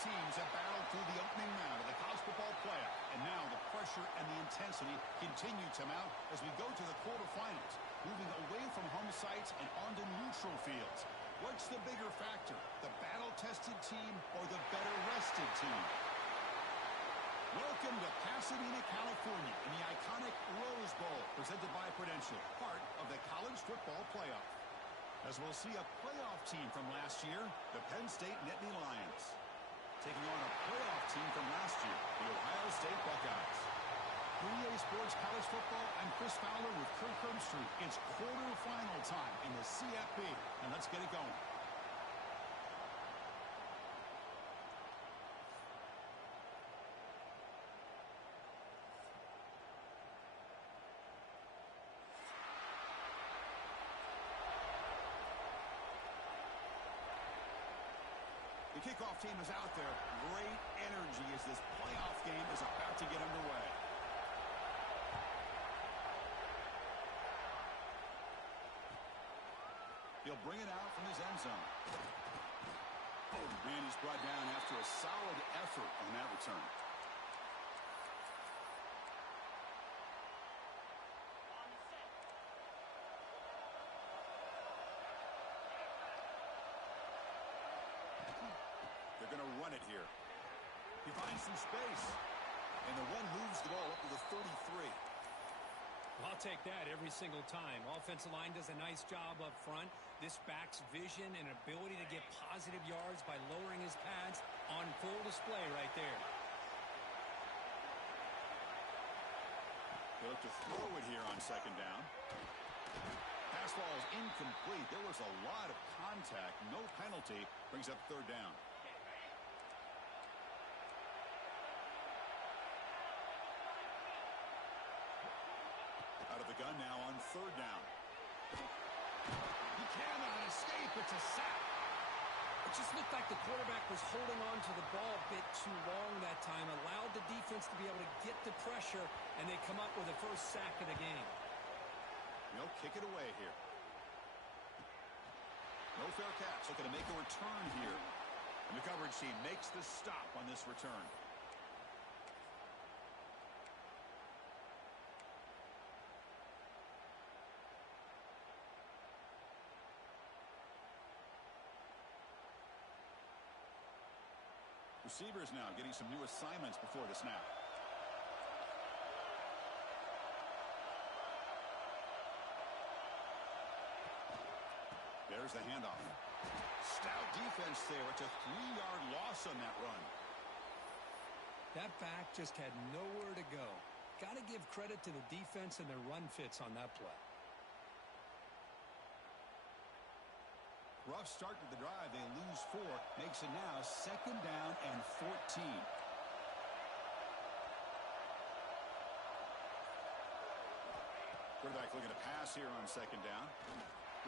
teams have battled through the opening round of the college football playoff, and now the pressure and the intensity continue to mount as we go to the quarterfinals, moving away from home sites and onto neutral fields. What's the bigger factor, the battle-tested team or the better-rested team? Welcome to Pasadena, California, in the iconic Rose Bowl, presented by Prudential, part of the college football playoff. As we'll see a playoff team from last year, the Penn State Nittany Lions, taking on a playoff team from last year, the Ohio State Buckeyes. For EA Sports College Football, I'm Chris Fowler with Kirk Herbstreit. It's quarterfinal time in the CFP, and let's get it going. The kickoff team is out there. Great energy as this playoff game is about to get underway. He'll bring it out from his end zone. And he's brought down after a solid effort on that return. They're going to run it here. He finds some space. And the one moves the ball up to the 33. I'll take that every single time. Offensive line does a nice job up front. This back's vision and ability to get positive yards by lowering his pads on full display right there. They look to throw it here on second down. Pass ball is incomplete. There was a lot of contact. No penalty. Brings up third down. Out of the gun now on third down. He cannot escape. It's a sack. It just looked like the quarterback was holding on to the ball a bit too long that time, allowed the defense to be able to get the pressure, and they come up with the first sack of the game. They'll kick it away here. No fair catch. Looking to make a return here. And the coverage team makes the stop on this return. Receivers now getting some new assignments before the snap. There's the handoff. Stout defense there. It's a 3-yard loss on that run. That back just had nowhere to go. Got to give credit to the defense and their run fits on that play. Rough start to the drive. They lose 4. Makes it now second down and 14. Quarterback looking to pass here on second down.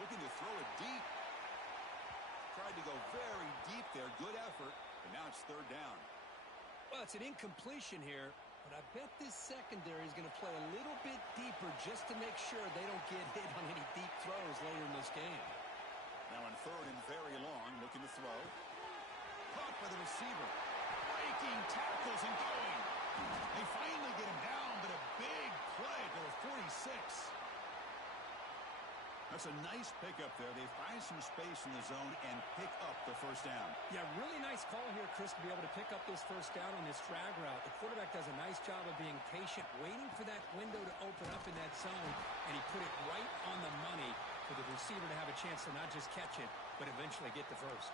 Looking to throw it deep. Tried to go very deep there. Good effort. And now it's third down. Well, it's an incompletion here, but I bet this secondary is going to play a little bit deeper just to make sure they don't get hit on any deep throws later in this game. Now on third and very long, looking to throw. Caught by the receiver. Breaking tackles and going. They finally get him down, but a big play to the 46. That's a nice pickup there. They find some space in the zone and pick up the first down. Yeah, really nice call here, Chris, to be able to pick up this first down on this drag route. The quarterback does a nice job of being patient, waiting for that window to open up in that zone, and he put it right on the money for the receiver to have a chance to not just catch it, but eventually get the first.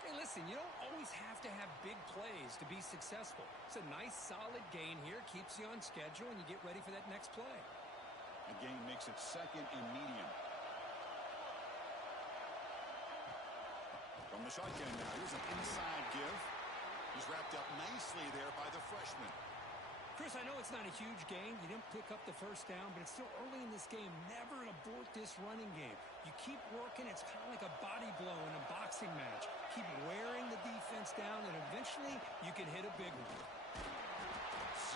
Hey, listen, you don't always have to have big plays to be successful. It's a nice, solid gain here, keeps you on schedule, and you get ready for that next play. The gain makes it second and medium. From the shotgun now, here's an inside give. He's wrapped up nicely there by the freshman. Chris, I know it's not a huge gain. You didn't pick up the first down, but it's still early in this game. Never abort this running game. You keep working. It's kind of like a body blow in a boxing match. Keep wearing the defense down, and eventually you can hit a big one.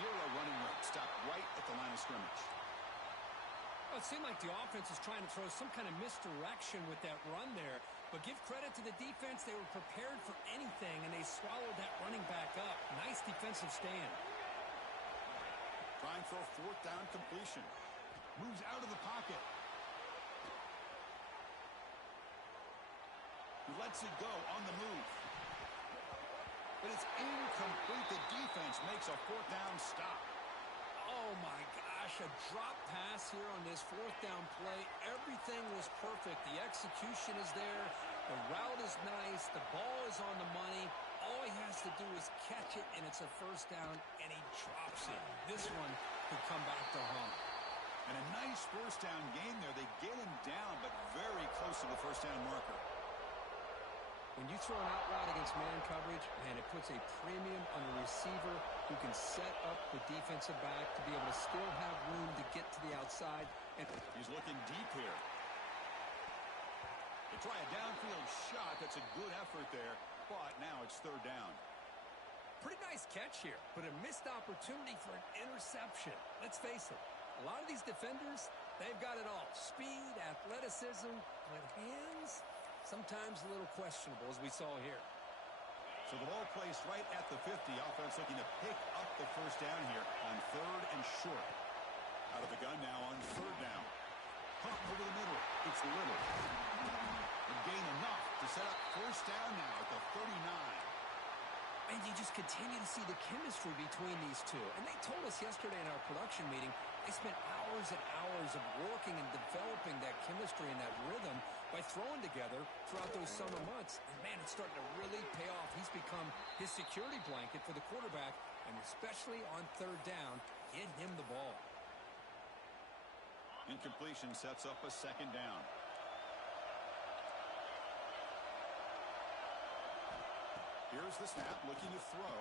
0 running room. Stopped right at the line of scrimmage. Well, it seemed like the offense is trying to throw some kind of misdirection with that run there. But give credit to the defense. They were prepared for anything, and they swallowed that running back up. Nice defensive stand. Trying for a fourth down completion. Moves out of the pocket. He lets it go on the move. But it's incomplete. The defense makes a fourth down stop. Oh, my gosh. A drop pass here on this fourth down play. Everything was perfect. The execution is there. The route is nice. The ball is on the money. All he has to do is catch it, and it's a first down, and he drops it. This one could come back to haunt. And a nice first down gain there. They get him down, but very close to the first down marker. When you throw an out route against man coverage, man, it puts a premium on the receiver who can set up the defensive back to be able to still have room to get to the outside. And he's looking deep here. They try a downfield shot. That's a good effort there, but now it's third down. Pretty nice catch here, but a missed opportunity for an interception. Let's face it, a lot of these defenders, they've got it all. Speed, athleticism, but hands, sometimes a little questionable, as we saw here. So the ball placed right at the 50. Offense looking to pick up the first down here on third and short. Out of the gun now on third down. Pump over the middle. It's Little. A gain enough to set up first down now at the 39. And you just continue to see the chemistry between these two. And they told us yesterday in our production meeting, they spent hours and hours of working and developing that chemistry and that rhythm by throwing together throughout those summer months. And, man, it's starting to really pay off. He's become his security blanket for the quarterback, and especially on third down, get him the ball. Incompletion sets up a second down. Here's the snap, looking to throw.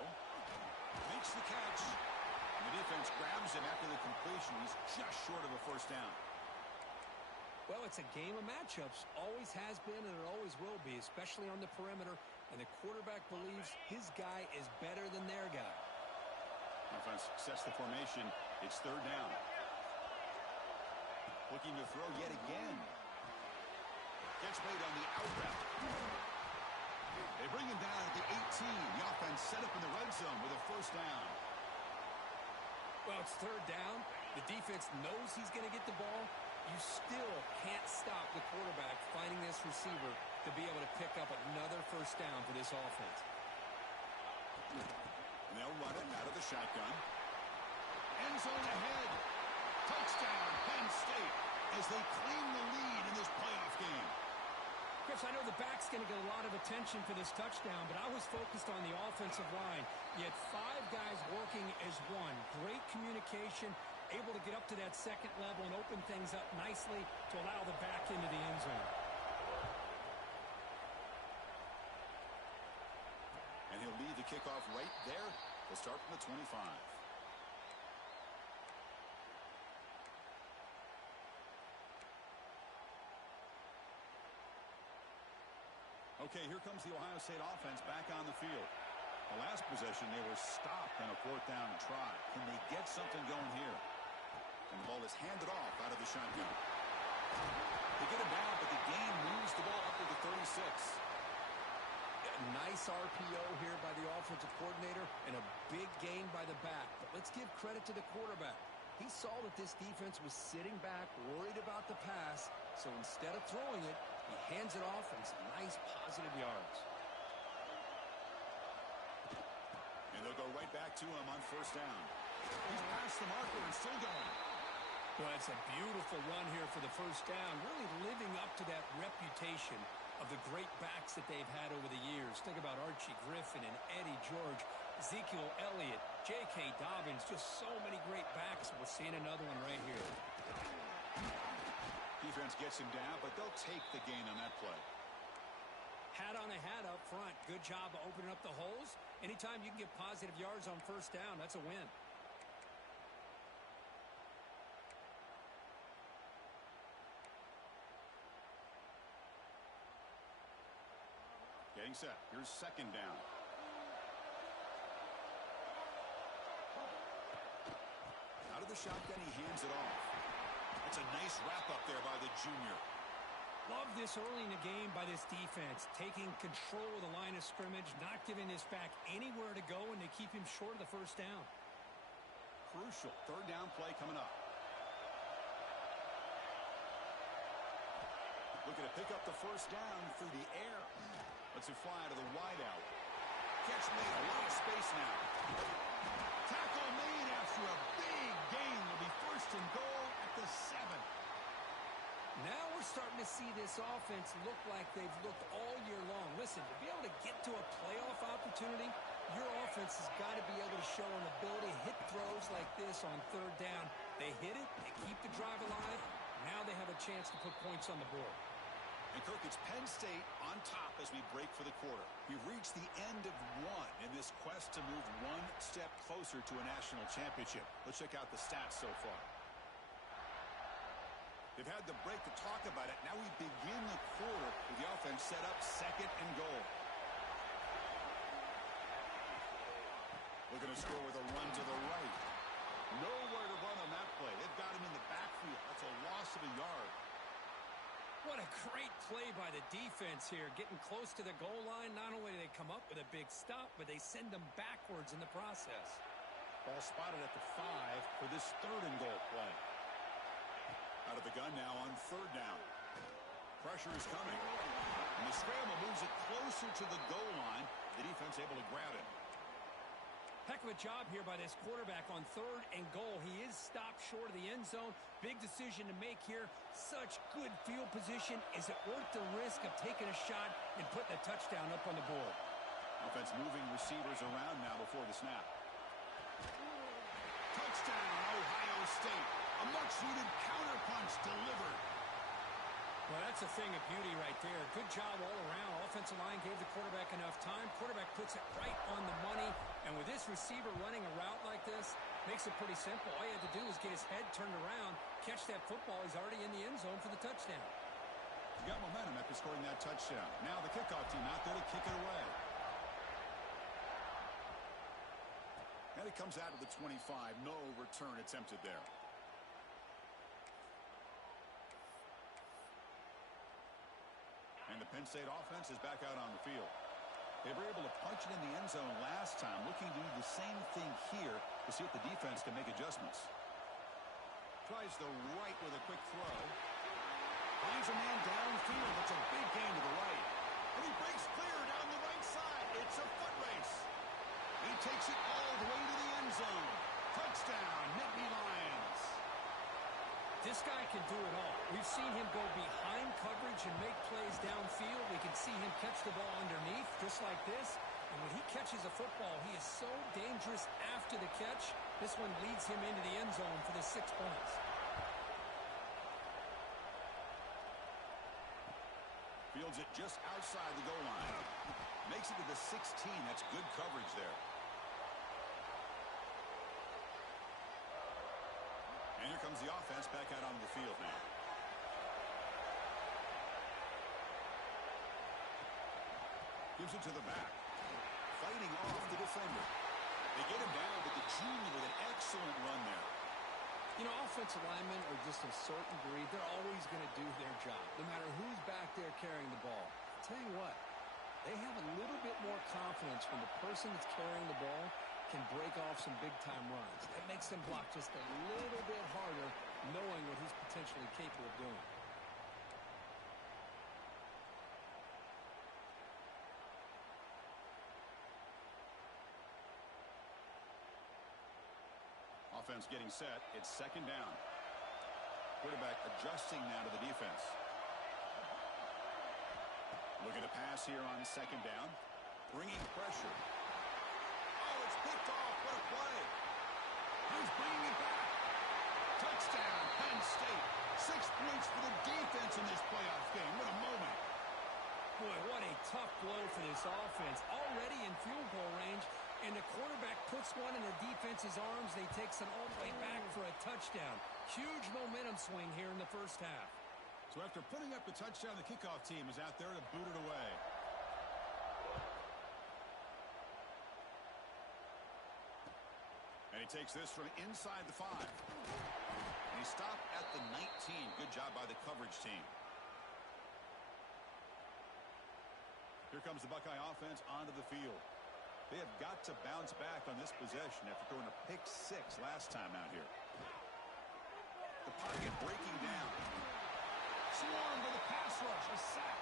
Makes the catch. And the defense grabs him after the completion. He's just short of a first down. Well, it's a game of matchups. Always has been, and it always will be, especially on the perimeter. And the quarterback believes his guy is better than their guy. Offense sets the formation. It's third down. Looking to throw yet again. Catch made on the out route. They bring him down at the 18. The offense set up in the red zone with a first down. Well, it's third down. The defense knows he's going to get the ball. You still can't stop the quarterback finding this receiver to be able to pick up another first down for this offense. And they'll run it out of the shotgun. End zone ahead. Touchdown, Penn State, as they claim the lead in this playoff game. Chris, I know the back's going to get a lot of attention for this touchdown, but I was focused on the offensive line. You had 5 guys working as one. Great communication, able to get up to that second level and open things up nicely to allow the back into the end zone. And he'll lead the kickoff right there. They'll start from the 25. Okay, here comes the Ohio State offense back on the field. The last possession, they were stopped on a fourth down try. Can they get something going here? And the ball is handed off out of the shotgun. They get it down, but the gain moves the ball up to the 36. Nice RPO here by the offensive coordinator and a big gain by the back. But let's give credit to the quarterback. He saw that this defense was sitting back, worried about the pass, so instead of throwing it, he hands it off and some nice positive yards. And they'll go right back to him on first down. He's past the marker and still going. Well, it's a beautiful run here for the first down, really living up to that reputation of the great backs that they've had over the years. Think about Archie Griffin and Eddie George, Ezekiel Elliott, J.K. Dobbins, just so many great backs. We're seeing another one right here. Defense gets him down, but they'll take the gain on that play. Hat on a hat up front. Good job of opening up the holes. Anytime you can get positive yards on first down, that's a win. Getting set. Here's second down. Out of the shotgun, he hands it off. That's a nice wrap up there by the junior. Love this early in the game by this defense, taking control of the line of scrimmage, not giving this back anywhere to go, and they keep him short of the first down. Crucial third down play coming up. Looking to pick up the first down through the air. Lets it fly to the wideout. Catch made, a lot of space now. Tackle made after a big gain. Will be first and goal at the 7. Now we're starting to see this offense look like they've looked all year long. Listen, to be able to get to a playoff opportunity, your offense has got to be able to show an ability to hit throws like this on third down. They hit it, they keep the drive alive. Now they have a chance to put points on the board. And Kirk, it's Penn State on top as we break for the quarter. We've reached the end of one in this quest to move one step closer to a national championship. Let's check out the stats so far. They've had the break to talk about it. Now we begin the quarter with the offense set up second and goal. Looking to score with a run to the right. Nowhere to run on that play. They've got him in the backfield. That's a loss of a yard. What a great play by the defense here. Getting close to the goal line, not only do they come up with a big stop, but they send them backwards in the process. Ball spotted at the 5 for this third and goal play. Out of the gun now on third down. Pressure is coming. And the scramble moves it closer to the goal line. The defense able to grab it. Heck of a job here by this quarterback on third and goal. He is stopped short of the end zone. Big decision to make here. Such good field position. Is it worth the risk of taking a shot and putting a touchdown up on the board? Offense moving receivers around now before the snap. Touchdown, Ohio State. A much-needed counterpunch delivered. Well, that's a thing of beauty right there. Good job all around. Offensive line gave the quarterback enough time. Quarterback puts it right on the money. And with this receiver running a route like this, makes it pretty simple. All you had to do was get his head turned around, catch that football. He's already in the end zone for the touchdown. You got momentum after scoring that touchdown. Now the kickoff team out there to kick it away. And it comes out of the 25. No return attempted there. And the Penn State offense is back out on the field. They were able to punch it in the end zone last time, looking to do the same thing here to see if the defense can make adjustments. Tries the right with a quick throw. Finds a man downfield. That's a big gain to the right. And he breaks clear down the right side. It's a foot race. And he takes it all the way to the end zone. Touchdown, Nittany Lions. This guy can do it all. We've seen him go behind coverage and make plays downfield. We can see him catch the ball underneath, just like this. And when he catches a football, he is so dangerous after the catch. This one leads him into the end zone for the 6 points. Fields it just outside the goal line. Makes it to the 16. That's good coverage there. And here comes the offense back out onto the field now. Gives it to the back. Fighting off the defender. They get him down, but the junior with an excellent run there. You know, offensive linemen are just a certain breed. They're always going to do their job, no matter who's back there carrying the ball. I'll tell you what, they have a little bit more confidence when the person that's carrying the ball can break off some big-time runs. That makes them block just a little bit harder, knowing what he's potentially capable of doing. Offense getting set. It's second down. Quarterback adjusting now to the defense. Looking to pass here on second down. Bringing pressure. Oh, it's picked off. What a play. He's bringing it back. Touchdown, Penn State. 6 points for the defense in this playoff game. What a moment. Boy, what a tough blow for this offense. Already in field goal range, and the quarterback puts one in the defense's arms. They takes it all the way back for a touchdown. Huge momentum swing here in the first half. So after putting up the touchdown, the kickoff team is out there to boot it away. And he takes this from inside the 5. And he stopped at the 19. Good job by the coverage team. Here comes the Buckeye offense onto the field. They have got to bounce back on this possession after throwing a pick 6 last time out here. The pocket breaking down. Swarmed with a pass rush, a sack.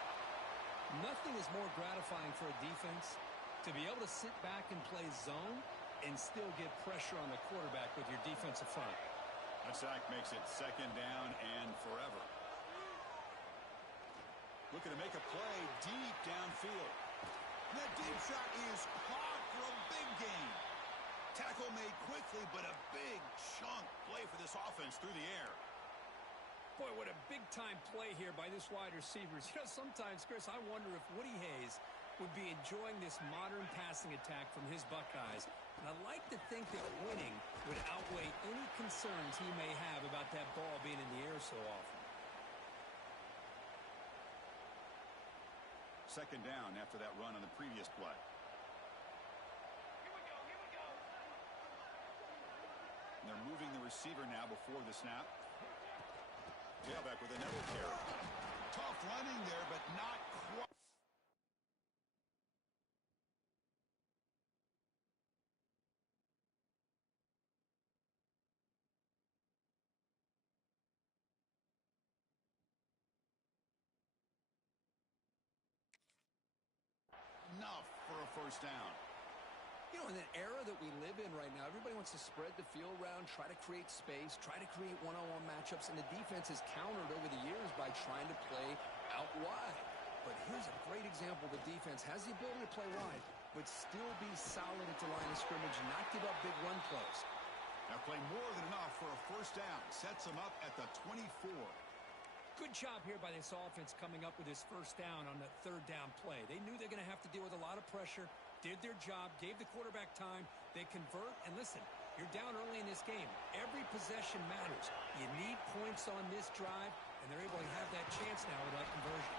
Nothing is more gratifying for a defense to be able to sit back and play zone and still get pressure on the quarterback with your defensive front. That sack makes it 2nd down and forever. Looking to make a play deep downfield. And that deep shot is caught for a big gain. Tackle made quickly, but a big chunk play for this offense through the air. Boy, what a big-time play here by this wide receivers. You know, sometimes, Chris, I wonder if Woody Hayes would be enjoying this modern passing attack from his Buckeyes. And I like to think that winning would outweigh any concerns he may have about that ball being in the air so often. 2nd down after that run on the previous play. Here we go. And they're moving the receiver now before the snap. Tailback with another carry. Tough running there, but not quite. Enough for a 1st down. You know, in the era that we live in right now, everybody wants to spread the field around, try to create space, try to create one-on-one matchups, and the defense has countered over the years by trying to play out wide. But here's a great example. The defense has the ability to play wide, but still be solid at the line of scrimmage, not give up big run plays. Now play more than enough for a 1st down. Sets them up at the 24. Good job here by this offense coming up with this 1st down on the 3rd down play. They knew they're going to have to deal with a lot of pressure, did their job, gave the quarterback time. They convert, and listen, you're down early in this game. Every possession matters. You need points on this drive, and they're able to have that chance now with that conversion.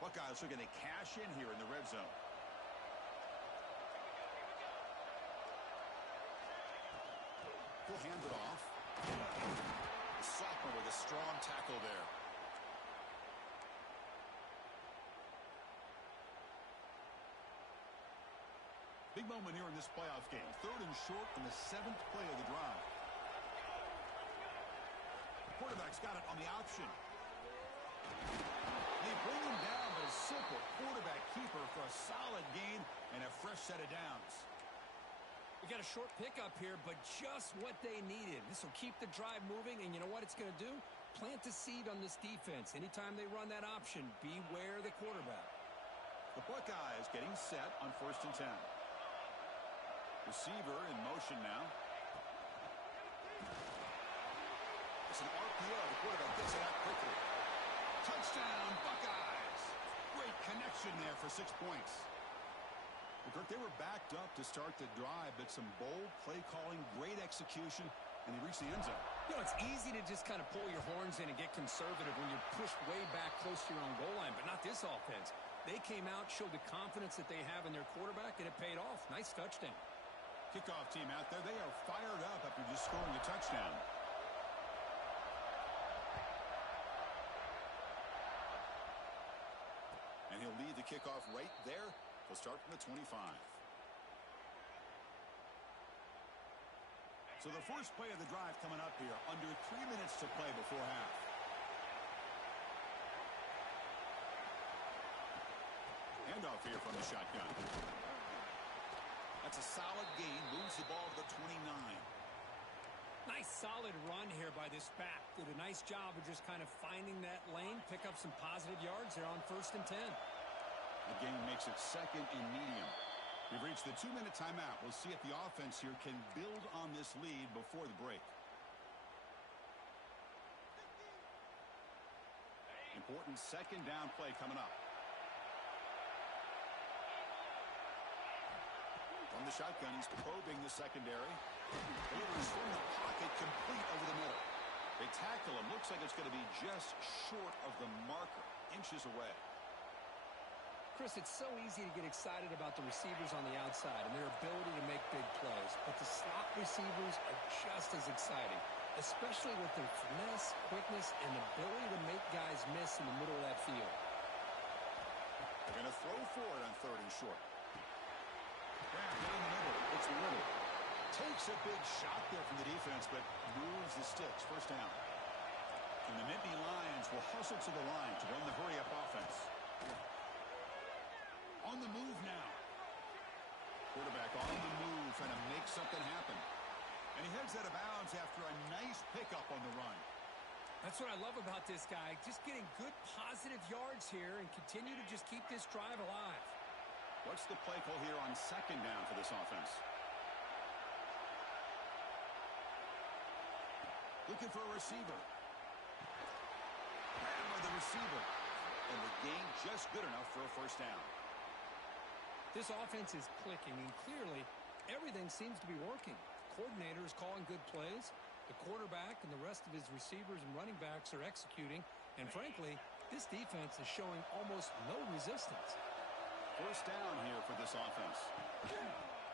Buckeyes are going to cash in here in the red zone. He'll hand it off. The sophomore with a strong tackle there. Big moment here in this playoff game. 3rd and short in the 7th play of the drive. The quarterback's got it on the option. They bring him down, but a simple quarterback keeper for a solid gain and a fresh set of downs. We got a short pickup here, but just what they needed. This will keep the drive moving, and you know what it's going to do? Plant a seed on this defense. Anytime they run that option, beware the quarterback. The Buckeyes getting set on 1st and 10. Receiver in motion now. It's an RPO. The quarterback gets it out quickly. Touchdown, Buckeyes! Great connection there for 6 points. Well, Kirk, they were backed up to start the drive, but some bold play calling, great execution, and they reached the end zone. You know, it's easy to just kind of pull your horns in and get conservative when you're pushed way back close to your own goal line, but not this offense. They came out, showed the confidence that they have in their quarterback, and it paid off. Nice touchdown. Kickoff team out there. They are fired up after just scoring a touchdown. And he'll lead the kickoff right there. He'll start from the 25. So the first play of the drive coming up here. Under 3 minutes to play before half. Handoff here from the shotgun. That's a solid gain. Moves the ball to the 29. Nice solid run here by this back. Did a nice job of just kind of finding that lane, pick up some positive yards there on 1st and 10. The game makes it 2nd and medium. We've reached the 2-minute timeout. We'll see if the offense here can build on this lead before the break. Important 2nd down play coming up. From the shotgun, he's probing the secondary. Delivers from the pocket, complete over the middle. They tackle him. Looks like it's going to be just short of the marker, inches away. Chris, it's so easy to get excited about the receivers on the outside and their ability to make big plays, but the slot receivers are just as exciting. especially with their finesse, quickness, and ability to make guys miss in the middle of that field. They're going to throw for it on 3rd and short. Graham in the middle. It's Little. Takes a big shot there from the defense, but moves the sticks. First down. And the Nittany Lions will hustle to the line to run the hurry-up offense. On the move now. Quarterback on the move, trying to make something happen. And he heads out of bounds after a nice pickup on the run. That's what I love about this guy. Just getting good positive yards here and continue to just keep this drive alive. What's the play call here on 2nd down for this offense? Looking for a receiver. Grabbed by the receiver. And the gain just good enough for a first down. This offense is clicking, and clearly everything seems to be working. The coordinator is calling good plays. The quarterback and the rest of his receivers and running backs are executing. And frankly, this defense is showing almost no resistance. First down here for this offense.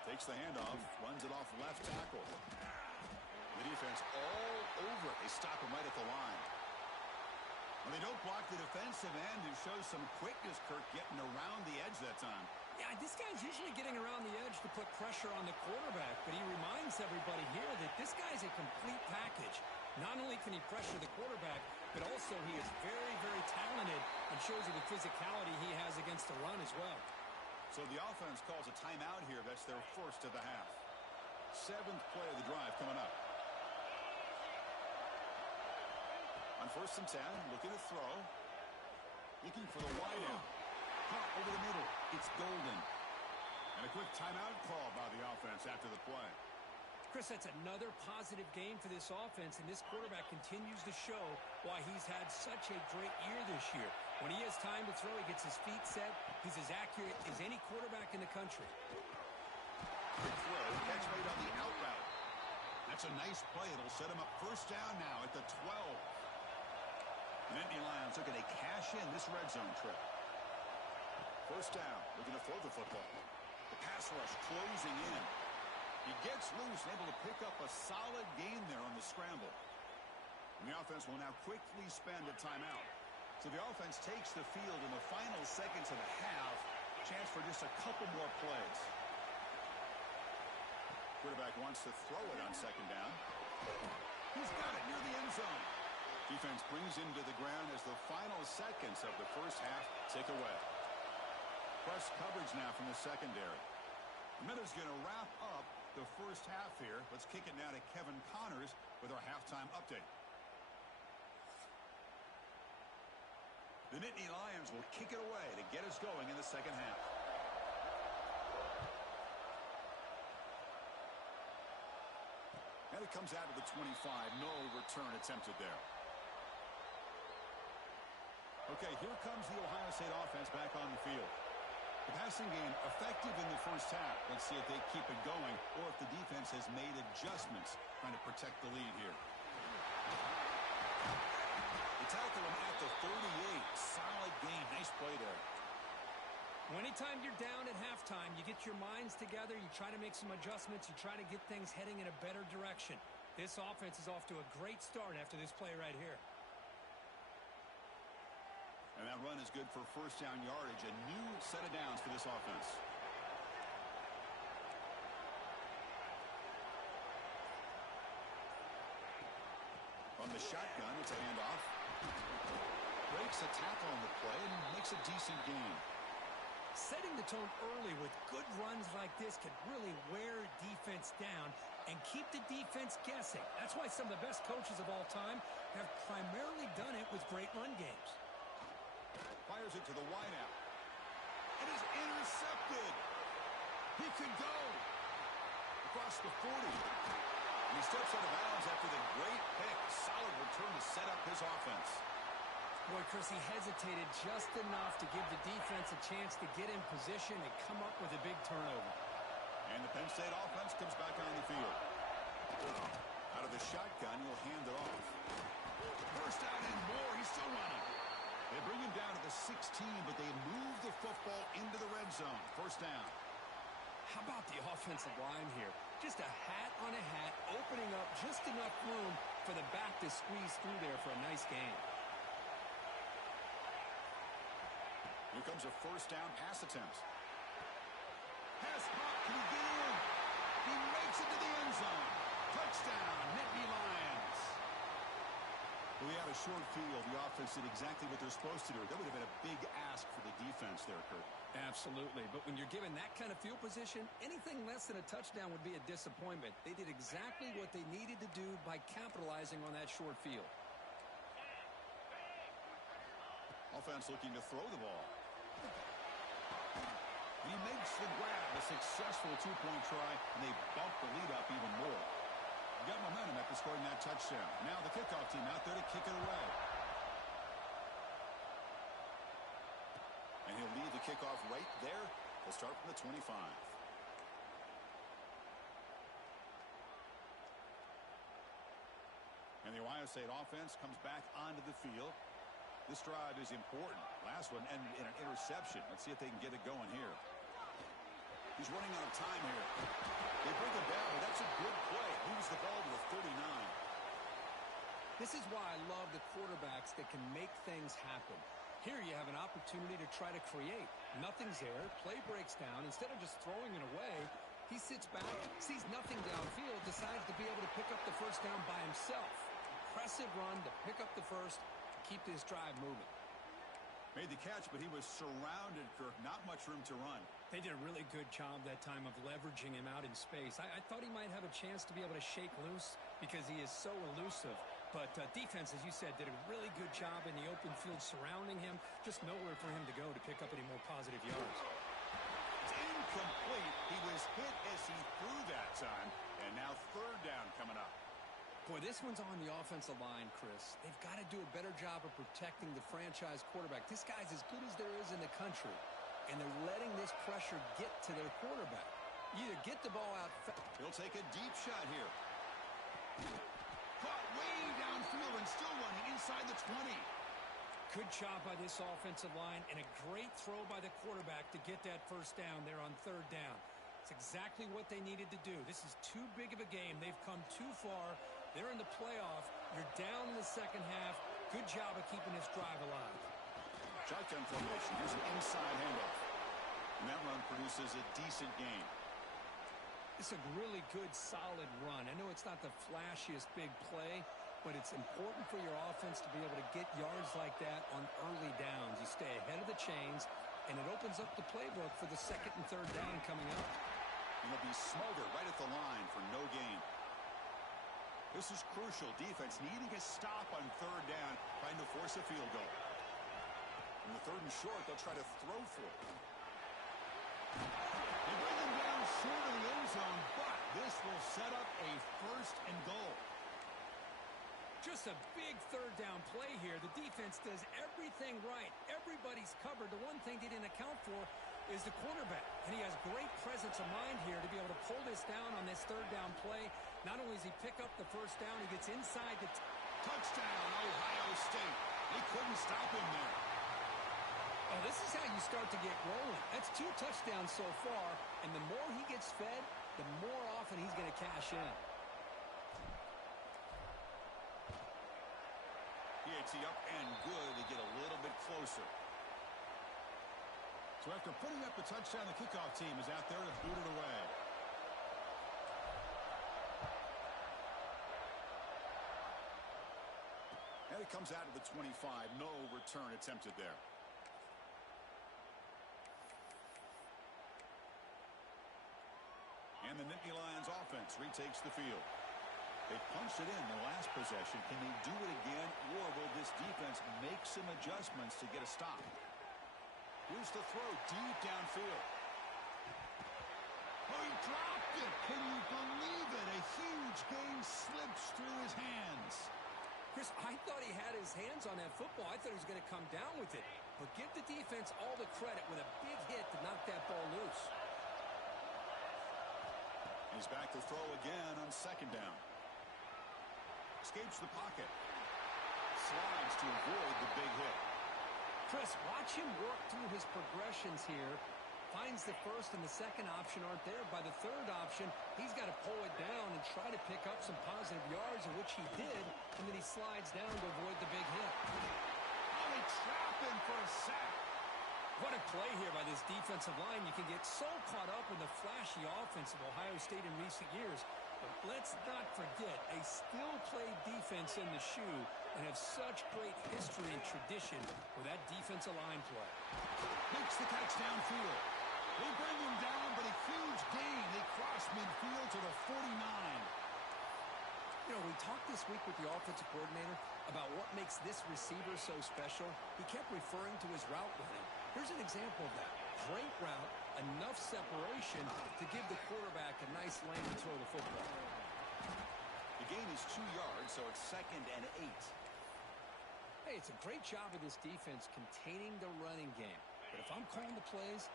Takes the handoff, runs it off left tackle. The defense all over it. They stop him right at the line. Well, they don't block the defensive end, who shows some quickness, Kirk, getting around the edge that time. Yeah, this guy's usually getting around the edge to put pressure on the quarterback, but he reminds everybody here that this guy's a complete package. Not only can he pressure the quarterback, but also he is very, very talented and shows you the physicality he has against the run as well. So the offense calls a timeout here. That's their first of the half. 7th play of the drive coming up. On 1st and 10, looking to throw. Looking for the wideout. Caught over the middle. It's Golden. And a quick timeout call by the offense after the play. Chris, that's another positive game for this offense, and this quarterback continues to show why he's had such a great year this year. When he has time to throw, he gets his feet set. He's as accurate as any quarterback in the country. Good throw. Catch made on the out route. That's a nice play. It'll set him up first down now at the 12. The Nittany Lions looking to cash in this red zone trip. First down, looking to throw the football. The pass rush closing in. He gets loose and able to pick up a solid gain there on the scramble. And the offense will now quickly spend a timeout. So the offense takes the field in the final seconds of the half. Chance for just a couple more plays. Quarterback wants to throw it on 2nd down. He's got it near the end zone. Defense brings him to the ground as the final seconds of the first half tick away. Press coverage now from the secondary. Miller's going to wrap up the first half here. Let's kick it now to Kevin Connors with our halftime update. The Nittany Lions will kick it away to get us going in the second half. And it comes out of the 25. No return attempted there. Okay, here comes the Ohio State offense back on the field. The passing game effective in the first half. Let's see if they keep it going or if the defense has made adjustments trying to protect the lead here. They tackle him at the 38. Solid game. Nice play there. Anytime you're down at halftime, you get your minds together, you try to make some adjustments, you try to get things heading in a better direction. This offense is off to a great start after this play right here. And that run is good for first down yardage. A new set of downs for this offense. From the shotgun, it's a handoff. Breaks a tackle on the play and makes a decent gain. Setting the tone early with good runs like this can really wear defense down and keep the defense guessing. That's why some of the best coaches of all time have primarily done it with great run games. Fires it to the wideout. It is intercepted. He could go across the 40. And he steps out of bounds after the great pick. Solid return to set up his offense. Boy, Chris, he hesitated just enough to give the defense a chance to get in position and come up with a big turnover. And the Penn State offense comes back on the field. Out of the shotgun, he'll hand it off. First down and more. He's still running. They bring him down to the 16, but they move the football into the red zone. First down. How about the offensive line here? Just a hat on a hat, opening up just enough room for the back to squeeze through there for a nice gain. Here comes a first down pass attempt. Pass caught. Can he get in? He makes it to the end zone. Touchdown, Nittany Lions. We had a short field. The offense did exactly what they're supposed to do. That would have been a big ask for the defense there, Kurt. Absolutely. But when you're given that kind of field position, anything less than a touchdown would be a disappointment. They did exactly what they needed to do by capitalizing on that short field. Offense looking to throw the ball. And he makes the grab, a successful two-point try, and they bump the lead up even more. Got momentum after scoring that touchdown. Now the kickoff team out there to kick it away. And he'll leave the kickoff right there. He'll start from the 25. And the Ohio State offense comes back onto the field. This drive is important. Last one ended in an interception. Let's see if they can get it going here. He's running out of time here. They bring him down, but that's a good play. Moves the ball to the 39. This is why I love the quarterbacks that can make things happen. Here you have an opportunity to try to create. Nothing's there. Play breaks down. Instead of just throwing it away, he sits back, sees nothing downfield, decides to be able to pick up the first down by himself. Impressive run to pick up the first, to keep this drive moving. Made the catch, but he was surrounded, Kirk. Not much room to run. They did a really good job that time of leveraging him out in space. I thought he might have a chance to be able to shake loose because he is so elusive. But defense, as you said, did a really good job in the open field surrounding him. Just nowhere for him to go to pick up any more positive yards. It's incomplete. He was hit as he threw that time. And now third down coming up. Boy, this one's on the offensive line, Chris. They've got to do a better job of protecting the franchise quarterback. This guy's as good as there is in the country, and they're letting this pressure get to their quarterback. Either get the ball out. He'll take a deep shot here. Caught way downfield and still running inside the 20. Good job by this offensive line, and a great throw by the quarterback to get that first down there on third down. It's exactly what they needed to do. This is too big of a game. They've come too far. They're in the playoff. You're down in the second half. Good job of keeping this drive alive. Shotgun formation. Here's an inside handoff. And that run produces a decent gain. It's a really good, solid run. I know it's not the flashiest big play, but it's important for your offense to be able to get yards like that on early downs. You stay ahead of the chains, and it opens up the playbook for the second and third down coming up. And he'll be smothered right at the line for no gain. This is crucial. Defense needing a stop on third down, trying to force a field goal. In the third and short, they'll try to throw for it. They bring him down short of the end zone, but this will set up a first and goal. Just a big third down play here. The defense does everything right. Everybody's covered. The one thing they didn't account for is the quarterback. And he has great presence of mind here to be able to pull this down on this third down play. Not only does he pick up the first down, he gets inside the touchdown, Ohio State. They couldn't stop him there. Oh, this is how you start to get rolling. That's 2 touchdowns so far, and the more he gets fed, the more often he's going to cash in. PAT up and good. They get a little bit closer. So after putting up the touchdown, the kickoff team is out there to boot it away. And it comes out of the 25. No return attempted there. And the Nittany Lions offense retakes the field. They punched it in the last possession. Can they do it again, or will this defense make some adjustments to get a stop? Here's the throw deep downfield. Oh, he dropped it. Can you believe it? A huge gain slips through his hands. Chris, I thought he had his hands on that football. I thought he was going to come down with it. But give the defense all the credit with a big hit to knock that ball loose. He's back to throw again on second down. Escapes the pocket. Slides to avoid the big hit. Chris, watch him work through his progressions here Finds the first and the second option aren't there. By the third option, he's got to pull it down and try to pick up some positive yards, in which he did, and then he slides down to avoid the big hit. Oh, they trap him for a sack. What a play here by this defensive line. You can get so caught up in the flashy offense of Ohio State in recent years. But let's not forget, they still play defense in the shoe and have such great history and tradition with that defensive line play. Makes the catch downfield. They bring him down, but a huge gain. They cross midfield to the 49. You know, we talked this week with the offensive coordinator about what makes this receiver so special. He kept referring to his route running. Here's an example of that. Great route, enough separation to give the quarterback a nice lane to throw the football. The gain is 2 yards, so it's 2nd and 8. Hey, it's a great job of this defense containing the running game. But if I'm calling the plays,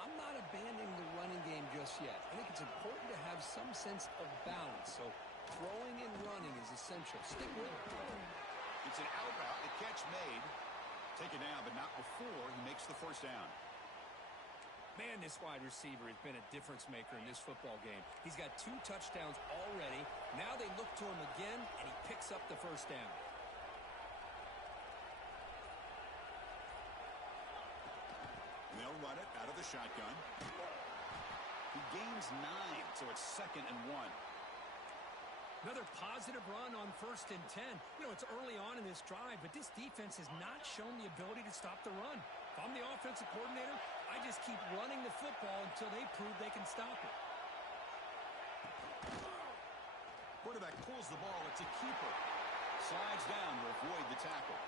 I'm not abandoning the running game just yet. I think it's important to have some sense of balance. So throwing and running is essential. Stick with it. It's an out route. The catch made. Taken down, but not before he makes the first down. Man, this wide receiver has been a difference maker in this football game. He's got 2 touchdowns already. Now they look to him again, and he picks up the first down. They'll run it out of the shotgun. He gains 9, so it's 2nd and 1. Another positive run on 1st and 10. You know, it's early on in this drive, but this defense has not shown the ability to stop the run. If I'm the offensive coordinator, I just keep running the football until they prove they can stop it. Quarterback pulls the ball. It's a keeper. Slides down to avoid the tackle.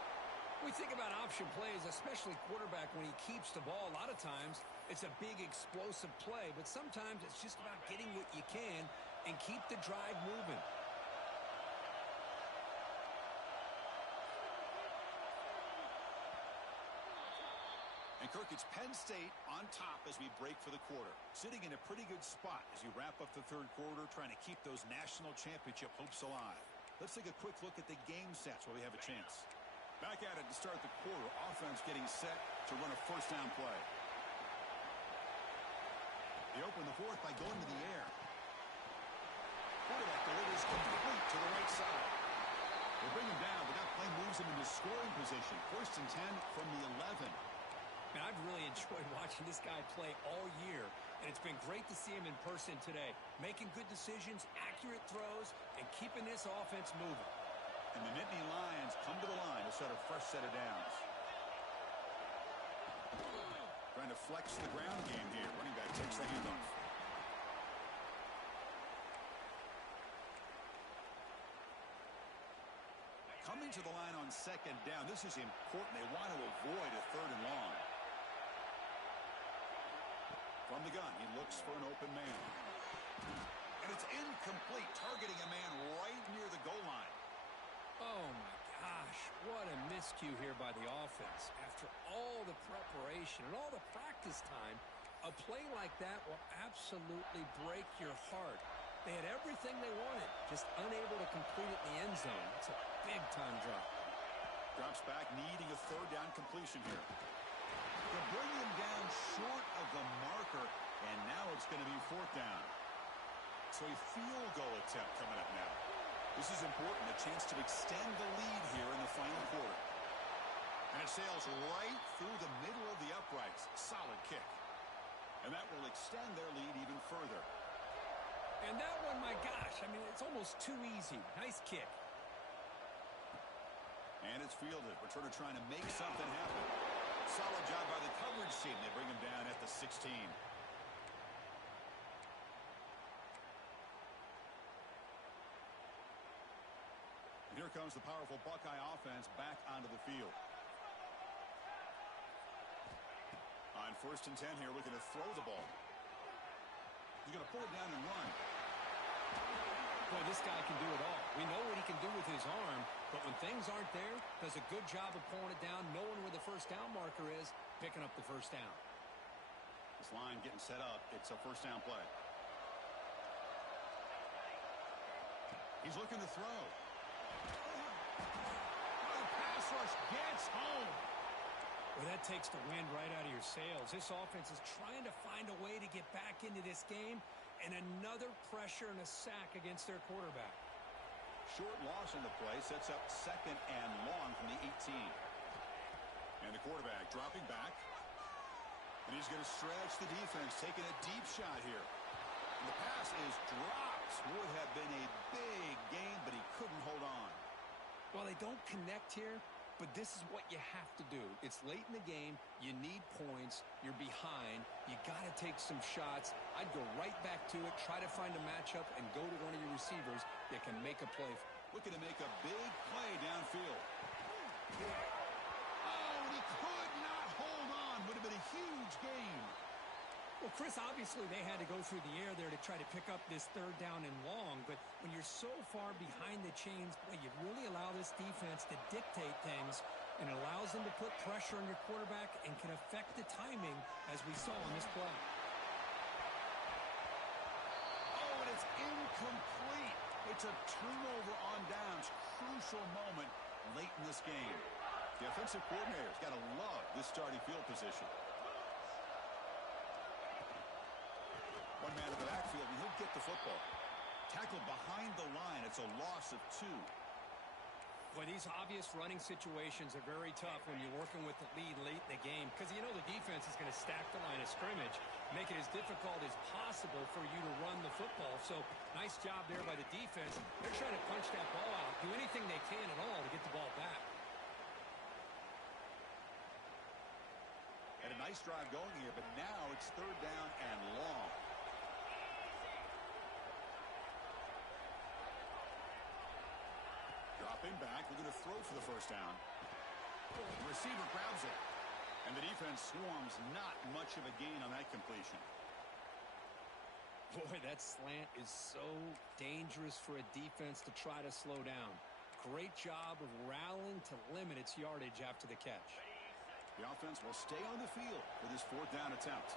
We think about option plays, especially quarterback when he keeps the ball. A lot of times, it's a big explosive play, but sometimes it's just about getting what you can and keep the drive moving. And Kirk, it's Penn State on top as we break for the quarter. Sitting in a pretty good spot as you wrap up the third quarter, trying to keep those national championship hopes alive. Let's take a quick look at the game stats while we have a chance. Back at it to start the quarter. Offense getting set to run a first down play. They open the fourth by going to the air. Quarterback delivers complete to the right side. They bring him down, but that play moves him into scoring position. 1st and 10 from the 11. Man, I've really enjoyed watching this guy play all year, and it's been great to see him in person today. Making good decisions, accurate throws, and keeping this offense moving. And the Nittany Lions come to the line to start a fresh set of downs. Trying to flex the ground game here. Running back takes the handoff. Coming to the line on 2nd down. This is important. They want to avoid a 3rd and long. From the gun, he looks for an open man. And it's incomplete, targeting a man right near the goal line. Oh, my gosh. What a miscue here by the offense. After all the preparation and all the practice time, a play like that will absolutely break your heart. They had everything they wanted, just unable to complete it in the end zone. It's a big-time drop. Drops back, needing a 3rd down completion here. They're bringing him down short of the marker, and now it's going to be 4th down. So a field goal attempt coming up now. This is important, a chance to extend the lead here in the final quarter. And it sails right through the middle of the uprights. Solid kick. And that will extend their lead even further. And that one, my gosh, I mean, it's almost too easy. Nice kick. And it's fielded. Returner trying to make something happen. Solid job by the coverage team. They bring him down at the 16. And here comes the powerful Buckeye offense back onto the field. On 1st and 10 here, looking to throw the ball. He's going to pull it down and run. Boy, this guy can do it all. We know what he can do with his arm, but when things aren't there, does a good job of pulling it down, knowing where the first down marker is, picking up the first down. This line getting set up. It's a first down play. He's looking to throw. The pass rush gets home. Well, that takes the wind right out of your sails. This offense is trying to find a way to get back into this game, and another pressure and a sack against their quarterback. Short loss on the play sets up 2nd and long from the 18. And the quarterback dropping back. And he's going to stretch the defense, taking a deep shot here. And the pass is dropped. Would have been a big game, but he couldn't hold on. Well, they don't connect here, but this is what you have to do. It's late in the game. You need points. You're behind. You got to take some shots. I'd go right back to it, try to find a matchup, and go to one of your receivers that can make a play. Looking to make a big play downfield. Oh, and he could not hold on. Would have been a huge game. Well, Chris, obviously they had to go through the air there to try to pick up this 3rd down and long, but when you're so far behind the chains, well, you really allow this defense to dictate things, and it allows them to put pressure on your quarterback and can affect the timing, as we saw on this play. Oh, and it's incomplete. It's a turnover on downs. Crucial moment late in this game. The offensive coordinator's got to love this starting field position. One man in the backfield, and he'll get the football. Tackled behind the line. It's a loss of 2. Boy, these obvious running situations are very tough when you're working with the lead late in the game, because you know the defense is going to stack the line of scrimmage, make it as difficult as possible for you to run the football. So nice job there by the defense. They're trying to punch that ball out, do anything they can at all to get the ball back. Had a nice drive going here, but now it's 3rd down and long. Dropping back, looking to throw for the 1st down. The receiver grabs it. And the defense swarms. Not much of a gain on that completion. Boy, that slant is so dangerous for a defense to try to slow down. Great job of rallying to limit its yardage after the catch. The offense will stay on the field for this 4th down attempt.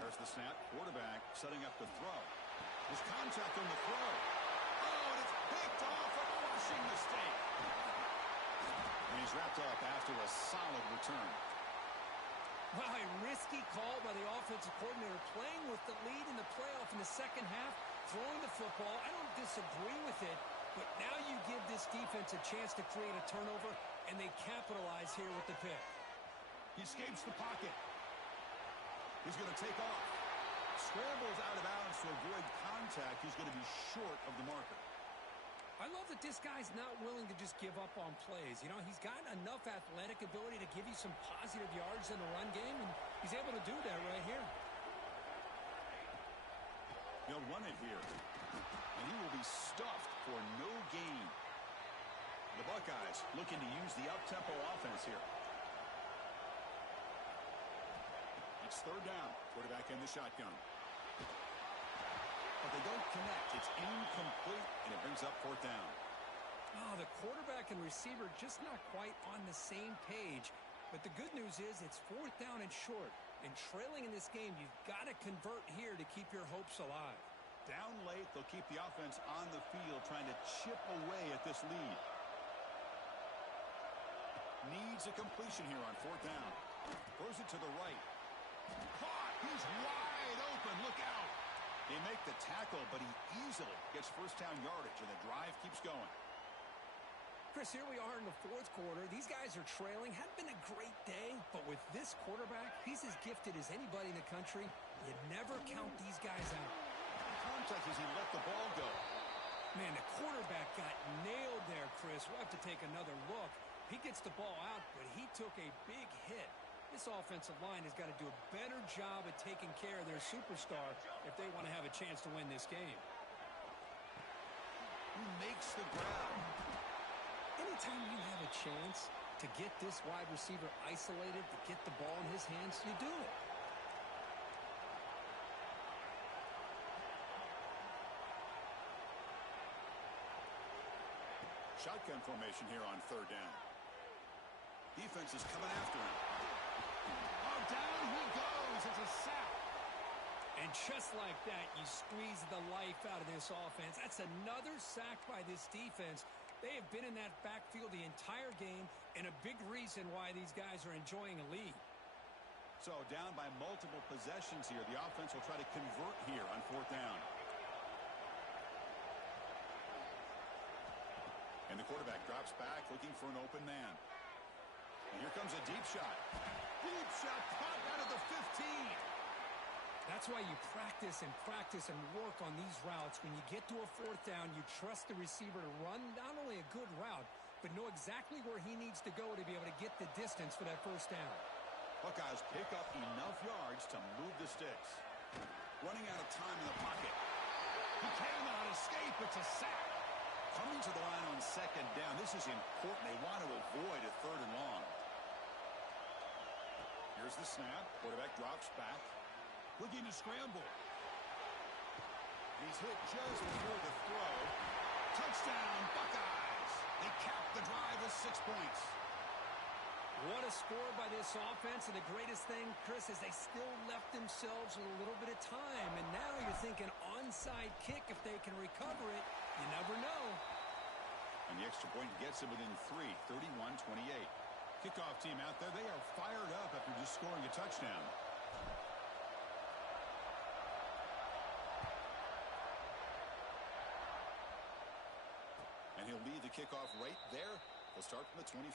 There's the snap. Quarterback setting up the throw. There's contact on the throw. Oh, and it's picked off. A crushing mistake. And he's wrapped up after a solid return. Wow, a risky call by the offensive coordinator, playing with the lead in the playoff in the 2nd half, throwing the football. I don't disagree with it, but now you give this defense a chance to create a turnover, and they capitalize here with the pick. He escapes the pocket. He's going to take off. Scrambles out of bounds to avoid contact. He's going to be short of the marker. I love that this guy's not willing to just give up on plays. You know, he's got enough athletic ability to give you some positive yards in the run game, and he's able to do that right here. They'll run it here, and he will be stuffed for no gain. The Buckeyes looking to use the up-tempo offense here. It's 3rd down. Quarterback in the shotgun. But they don't connect. It's incomplete, and it brings up 4th down. Oh, the quarterback and receiver just not quite on the same page. But the good news is it's 4th down and short. And trailing in this game, you've got to convert here to keep your hopes alive. Down late, they'll keep the offense on the field, trying to chip away at this lead. Needs a completion here on 4th down. Throws it to the right. Caught! He's wide open. Look out! They make the tackle, but he easily gets 1st down yardage, and the drive keeps going. Chris, here we are in the 4th quarter. These guys are trailing. Hadn't been a great day, but with this quarterback, he's as gifted as anybody in the country. You never count these guys out. Contact as he let the ball go. Man, the quarterback got nailed there, Chris. We'll have to take another look. He gets the ball out, but he took a big hit. This offensive line has got to do a better job of taking care of their superstar if they want to have a chance to win this game. Who makes the grab? Anytime you have a chance to get this wide receiver isolated, to get the ball in his hands, you do it. Shotgun formation here on 3rd down. Defense is coming after him. Oh, down he goes. It's a sack. And just like that, you squeeze the life out of this offense. That's another sack by this defense. They have been in that backfield the entire game, and a big reason why these guys are enjoying a lead. So down by multiple possessions here. The offense will try to convert here on 4th down. And the quarterback drops back looking for an open man. And here comes a deep shot. Deep shot caught out of the 15. That's why you practice and work on these routes. When you get to a 4th down, you trust the receiver to run not only a good route, but know exactly where he needs to go to be able to get the distance for that 1st down. Buckeyes pick up enough yards to move the sticks. Running out of time in the pocket. He cannot escape. It's a sack. Coming to the line on 2nd down. This is important. They want to avoid a 3rd and long. Here's the snap. Quarterback drops back. Looking to scramble. He's hit just before the throw. Touchdown, Buckeyes. They cap the drive with 6 points. What a score by this offense, and the greatest thing, Chris, is they still left themselves with a little bit of time, and now you're thinking onside kick if they can recover it. You never know. And the extra point gets them within 3, 31-28. Kickoff team out there, they are fired up after just scoring a touchdown. And he'll lead the kickoff right there. They'll start from the 25.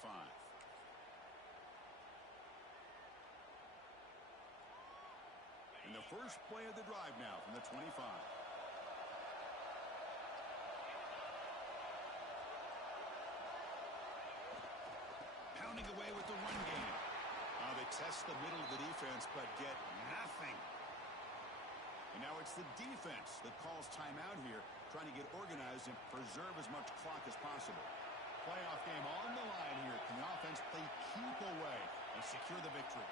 And the first play of the drive now from the 25. Pounding away with the run game. They test the middle of the defense, but get nothing. And now it's the defense that calls timeout here, trying to get organized and preserve as much clock as possible. Playoff game on the line here. Can the offense play keep away and secure the victory?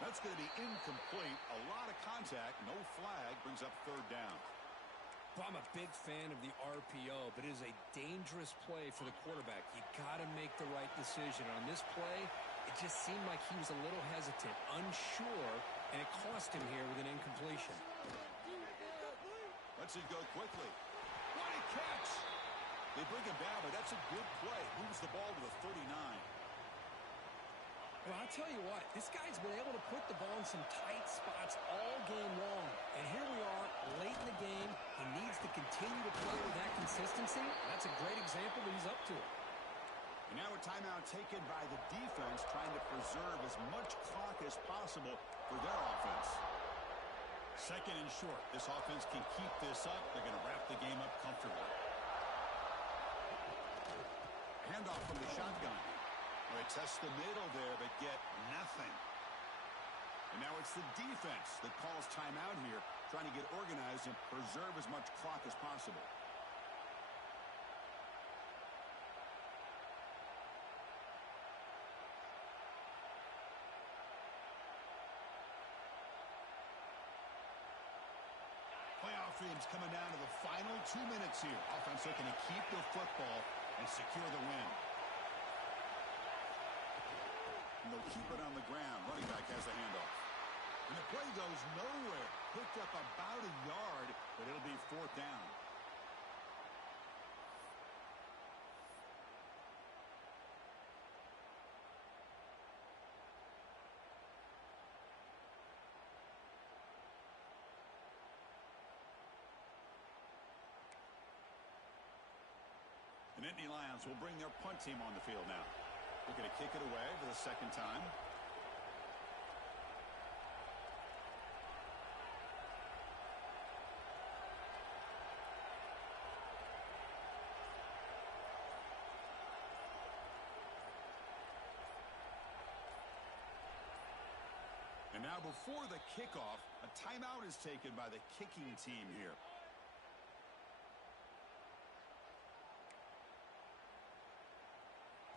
That's going to be incomplete. A lot of contact. No flag. Brings up 3rd down. Well, I'm a big fan of the RPO, but it is a dangerous play for the quarterback. You got to make the right decision. On this play, it just seemed like he was a little hesitant, unsure, and it cost him here with an incompletion. Lets it go quickly. What a catch! They bring him down, but that's a good play. Moves the ball to the 39. Well, I'll tell you what, this guy's been able to put the ball in some tight spots all game long. And here we are, late in the game. He needs to continue to play with that consistency. That's a great example that he's up to it. And now a timeout taken by the defense, trying to preserve as much clock as possible for their offense. 2nd and short. This offense can keep this up. They're going to wrap the game up comfortably. Handoff from the shotgun. They test the middle there, but get nothing. And now it's the defense that calls timeout here, trying to get organized and preserve as much clock as possible. Playoff teams coming down to the final 2 minutes here. Offense looking to keep the football and secure the win. And they'll keep it on the ground. Running back has the handoff. And the play goes nowhere. Picked up about a yard, but it'll be 4th down. The Nittany Lions will bring their punt team on the field now. They're going to kick it away for the 2nd time. And now before the kickoff, a timeout is taken by the kicking team here.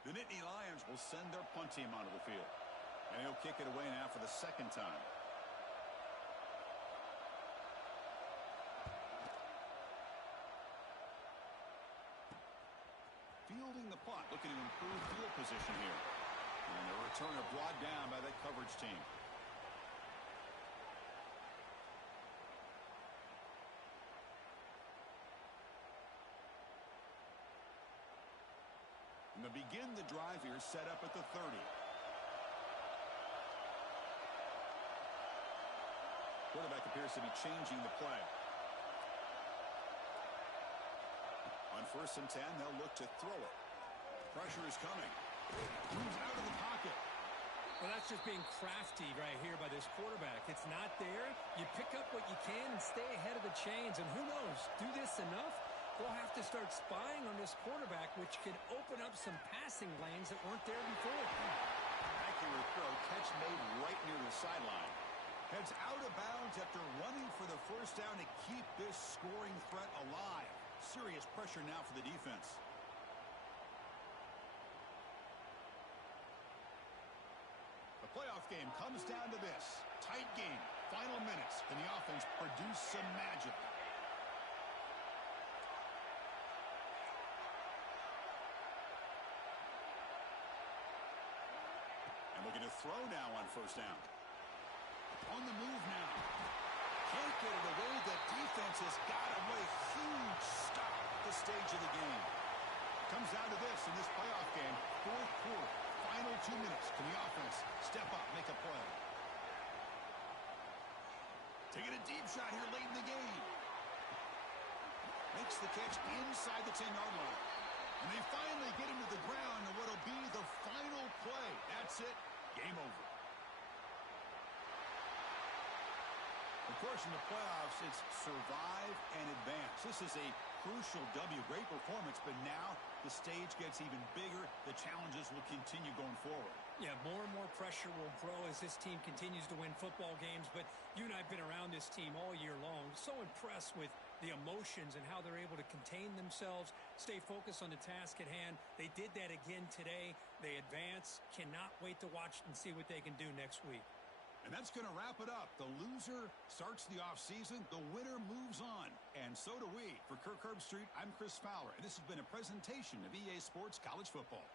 The Nittany Lions will send their punt team onto the field. And he'll kick it away now for the 2nd time. Fielding the punt, looking to improve field position here. And And the returner brought down by that coverage team. And they begin the drive here, set up at the 30. Quarterback appears to be changing the play. On 1st and 10, they'll look to throw it. Pressure is coming. Moves out of the pocket. Well, that's just being crafty right here by this quarterback. It's not there. You pick up what you can and stay ahead of the chains. And who knows, do this enough, we'll have to start spying on this quarterback, which could open up some passing lanes that weren't there before. Accurate throw, catch made right near the sideline. Heads out of bounds after running for the first down to keep this scoring threat alive. Serious pressure now for the defense. The playoff game comes down to this. Tight game. Final minutes. Can the offense produce some magic? And looking to throw now on 1st down. On the move now. Can't get it away. The defense has got away. Huge stop at the stage of the game. Comes down to this in this playoff game. 4th quarter. Final 2 minutes. Can the offense step up, make a play? Taking a deep shot here late in the game. Makes the catch inside the 10-yard line. And they finally get him to the ground in what will be the final play. That's it. Game over. Of course, in the playoffs, it's survive and advance. This is a crucial W. Great performance, but now the stage gets even bigger. The challenges will continue going forward. Yeah, more and more pressure will grow as this team continues to win football games, but you and I have been around this team all year long. So impressed with the emotions and how they're able to contain themselves, stay focused on the task at hand. They did that again today. They advance. Cannot wait to watch and see what they can do next week. And that's going to wrap it up. The loser starts the offseason. The winner moves on. And so do we. For Kirk Herbstreit, I'm Chris Fowler. And this has been a presentation of EA Sports College Football.